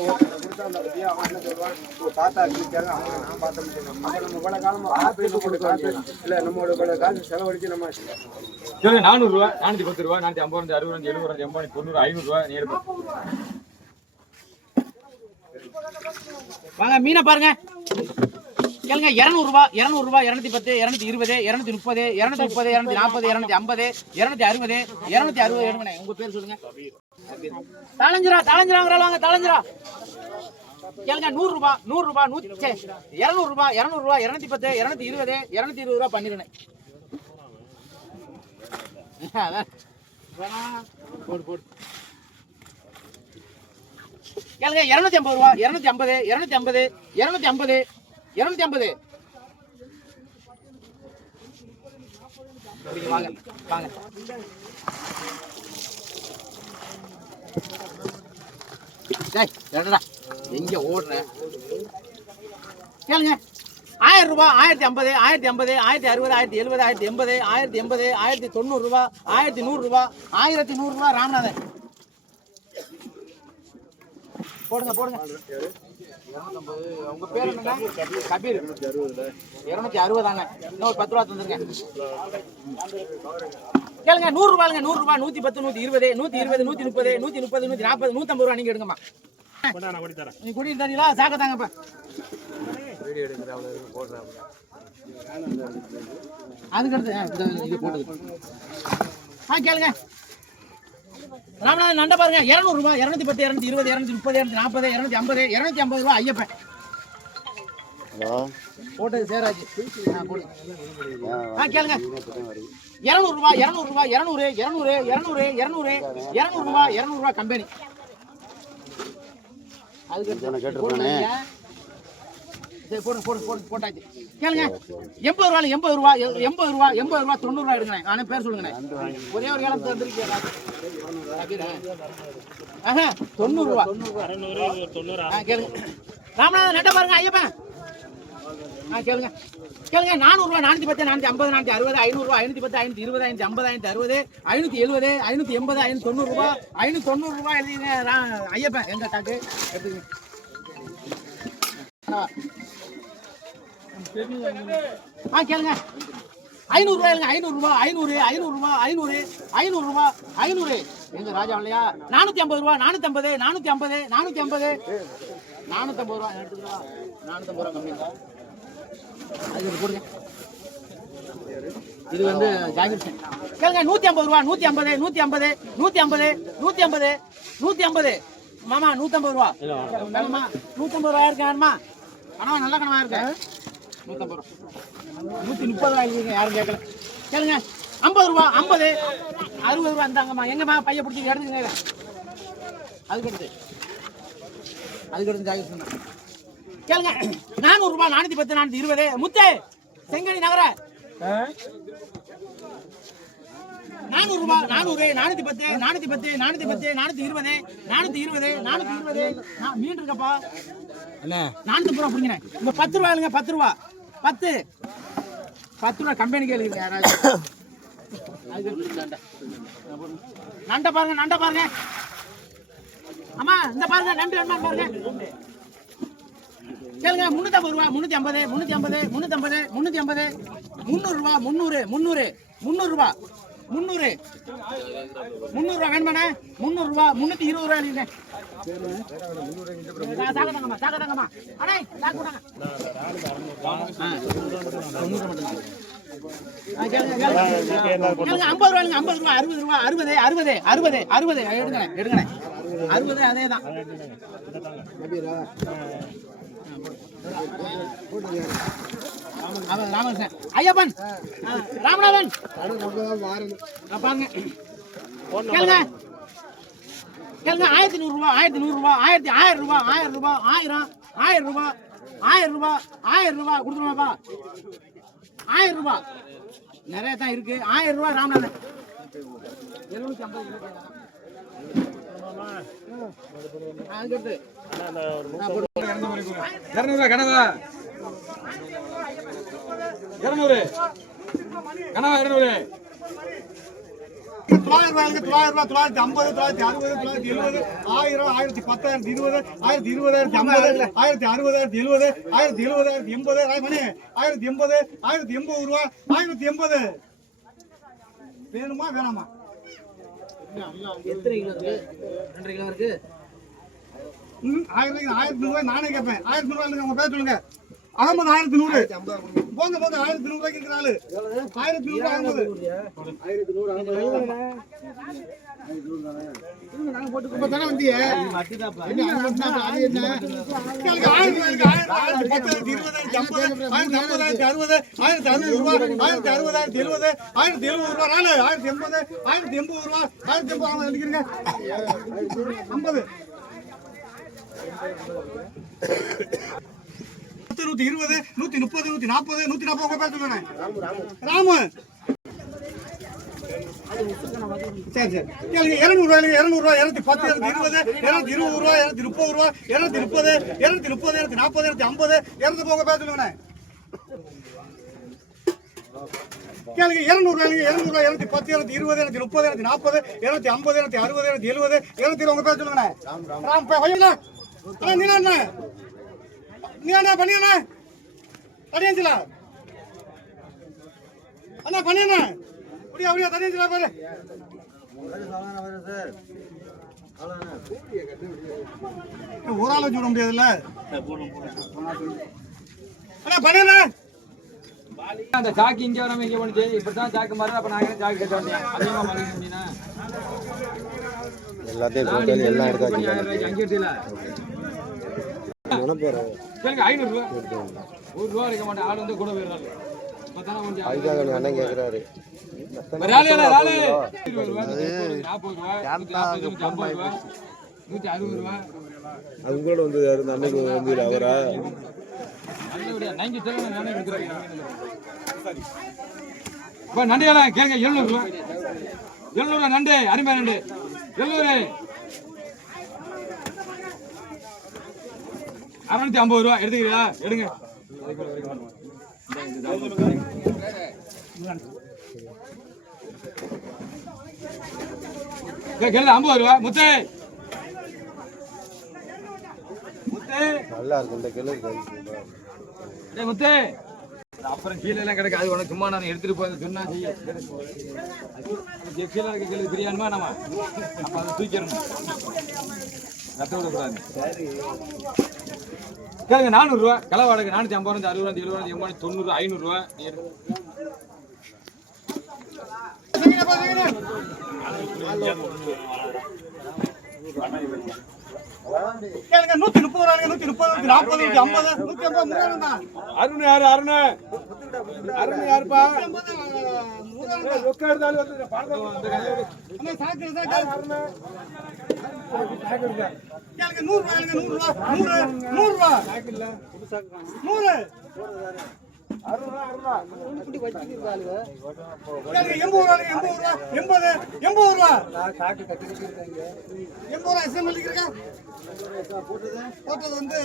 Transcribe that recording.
கொடுத்தா அந்த பத்தியா அவன் என்ன சொல்லுவான், தாத்தா இருக்காங்க அவங்க நான் பார்த்தோம்னு சொல்லுவான். அப்ப நம்ம இவ்வளவு காலமா காசு இல்ல நம்மளோட இவ்வளவு காசு செலவழிச்சு நம்ம 400 ரூபா, 410 ரூபா, 450, 60, 70, 80, 90, 500 ரூபா நீ எடுப்போம். வாங்க மீனை பாருங்க கேளுங்க. 200 ரூபா, 200 ரூபா, 210, 220, 230, 230, 240, 250, 260, 260 எடுங்கண்ணே. உங்க பேர் சொல்லுங்க. தாளஞ்சிராங்கிறாங்க தாளஞ்சிரா கேளுங்க. 100 ரூபா, 100 ரூபா, 200 ரூபா, 200 ரூபா, 210, 220, 220 ரூபா பண்ணிருக்கேன். போடு போடு கேளுங்க. 250 ரூபா, 250, 250, 250, 250 வாங்க வாங்க. எங்க ஓடுற கேளுங்க. 1000 ரூபா, 1050, 1050, 1060, 1070, 1080, 1080, 1090 ரூபா, 1100 ரூபா, 1100 ரூபா. ராமநாதன் போடுங்க போடுங்க. 250. உங்க பேர் என்னங்க? கபீர். 260 தாங்க. இன்னொரு 10 ரூபா தந்துருங்க. கேளுங்க. 100 ரூபாய்ங்க. 100 ரூபாய், 110, 120, 120, 130, 130, 140, 150 ரூபா நீங்க எடுங்கம்மா. நீ குடிட்டு தரீங்களா? சாக்க தாங்கப்பா. வீடியோ எடுக்கிறவங்க போடுறாங்க. அதுக்கடுத்து இது போடுது. கேளுங்க. ராமநாதன் நண்ட பாருங்க. 200 ரூபாய், 210, 220, 230, 240, 250, 250 ரூபாய் ஐயப்பன் போட்டது சேராஜ். கேளுங்க. 200 ரூபாய், 200 ரூபாய், 200, 200, 200, 200, 200 ரூபாய், 200 ரூபாய் கம்பெனி. போடு போடு போடு போட்டாச்சு. கேளுங்க. 80 ரூபாய், 80 ரூபாய், 80 ரூபாய், 80 ரூபாய், 90 ரூபாய் எடுங்க. நானே பேர் சொல்லுங்க. ஒரே ஒரு காலம் தந்துருக்கீங்க. 90 ரூபாய். கேளுங்க. ராமநாதன் நெட்ட பாருங்க ஐயப்பன். கேளுங்க கேளுங்க. 400 ரூபாய், 410, 450, 460, 500 ரூபாய், 510, 520, 550, 560, 570, 580, 590 ரூபாய், 590 ரூபாய் எழுதிங்க. ஐயப்பன் எங்க டாக்கு எடுத்துங்க. கேளுங்க. 500 ரூபாய், 500 ரூபாய், 500, 500 ரூபாய், 500, 500 ரூபாய், 500 எங்க ராஜா இல்லையா? 450 ரூபாய், 450, 450, 450, 450 ரூபாய் எடுத்துக்கிறா. 450 ரூபாய் கம்மி. அது போடுங்க. இது வந்து ஜாகிர் சிங். கேளுங்க. 150 ரூபாய், 150, 150, 150, 150, 150 மாமா. 150 ரூபாய் வேணுமா? 150 ரூபாய் இருக்காருமா? கனவா நல்ல கனவா இருக்கு. 150 ரூபாய், 130 ரூபாய் இல்லைங்க. யாரும் கேட்கல. கேளுங்க. 50 ரூபாய், 50, 60 ரூபாய் இருந்தாங்கம்மா. எங்கம்மா பைய பிடிச்சி எடுத்துங்க. அதுக்கடுத்து ஜாகிர் சிங். கேளுங்க. 400 ரூபாய், 410, 420 முத்தே செங்கனி நகர. 400 ரூபாய், 400, 410, 410, 410, 420, 420, 420 மீன் இருக்கப்பா. 450 ரூபாய் பிடிங்க. இந்த 10 ரூபாய் இல்லைங்க. 10 ரூபாய், 10 ரூபாய் கம்பெனிக்கு எழுதிங்க. யாராவது நண்ட பாருங்க. நண்ட பாருங்க. ஆமா இந்த பாருங்க. நண்டு வேணுமா பாருங்க. கேளுங்க. 350 ரூபாய், 350, 350, 350, 350, 300 ரூபாய், 300, 300, 300 ரூபாய், 300, 300 ரூபாய் வேணுமாண்ணே? 300 ரூபாய், 320 ரூபாய் இல்லைங்க. சாகதாங்கம்மா, சாகதாங்கம்மா. அடே சாக்கு விடாங்க. 50 ரூபாய், 50 ரூபாய், 60 ரூபாய், 60, 60, 60, 60 எடுங்க எடுங்க. 60 அதே தான். ராமகிருஷ்ணன் ஐயப்பன் ராமநாதன் பாருங்க. கேளுங்க. கேளுங்க. 1100 ரூபாய், 1100 ரூபாய், 1000 ரூபாய், 1000 ரூபாய், 1000, 1000 ரூபாய், 1000 ரூபாய், 1000 ரூபாய் கொடுத்துருவாப்பா. 1000 ரூபாய் நிறைய தான் இருக்கு. 1000 ரூபாய் ராமநாதன். 750 அதுக்கடுத்து 200 கனவா 200 கனவா 200 900 ரூபாய் 950 960 970 1000 1010 20 1020 1050 1060 1070 1070 1080 மணி 1080 1080 ரூபாய் 1080 வேணுமா வேணாமா? எத்தனை கிலோ இருக்கு? 2 கிலோ இருக்கு. 1000 ரூபாய் நானே கேட்பேன். 1000 ரூபாய் உங்க பேர் சொல்லுங்க. அகமது 1100 போங்க 1100 ரூபாய்க்கு இருக்கிறாள். 1100 அகமது 1100 தானே வந்தியே. ராமு சரி சரி 200 ரூபாய் 210 220 220 ரூபாய் 230 ரூபாய் 230 230 240 250 200 போக பேசுங்க. கேளுங்க 200 ரூபாய் 210 220 230 240 250 260 270 220 உங்க பேர் சொல்லுங்க. ராம் பையனா நீனா நீனா பண்ணியானா தனியஞ்சலா அண்ணா பண்ணியானா அப்படியே அப்படியே தனியஞ்சலா பாரு. ஒரு ஆளை சொல்ல முடியாதுல்ல. அண்ணா பண்ணியானா அந்த சாக்கு இங்க வராம இங்க போனுச்சு. இப்பதான் சாக்கு மாறு. அப்ப நான் சாக்கு கட்ட வந்தேன். அதிகமா பண்ணிக்க முடியுனா எல்லாத்தையும் போட்டு எல்லாம் எடுத்தாச்சு. அங்கே எடுத்துல கேளுங்க 500 ரூபாய் 1 ரூபாய் இருக்க மாட்டேன். ஆள் வந்து கூட போயிடுறாரு. இப்பதானே கொஞ்சம் அதுக்காக அண்ணன் கேட்குறாரு. ராலே 20 ரூபாய் 40 ரூபாய் 140 150 ரூபாய் 160 ரூபாய். அது கூட வந்து யாரு அன்னைக்கு வந்து அவரா நண்டையெல்லாம் கேளுங்க 700 ரூபாய் 700 நண்டு அருமை நண்டு 700 650 ரூபாய் எடுத்துக்கிறீங்களா? எடுங்க. கேளு 50 ரூபாய் முத்து முத்து நல்லா இருக்கு இந்த கிலோ. முத்து அப்புறம் கீழே எல்லாம் கிடக்கு. அது உனக்கு சும்மா நான் எடுத்துட்டு போய் சொன்னா செய்ய கீழே இருக்க கீழே பிரியாணுமா நம்ம அப்ப அதை தூக்கிடணும். கட்ட விடக்கூடாது. கேளுங்க 400 ரூபாய் கிலோ வாடகை 450 60 70 80 90 500 ரூபாய். கேளுங்க 130 ரூபாய் 130 140 150 150 தான். அருண் யாரு? அருண் யாருப்பா? அண்ணா சாக்கு கேளுங்க 100 ரூபாய் 100 ரூபாய் 100 80 ரூபாய் போட்டது வந்து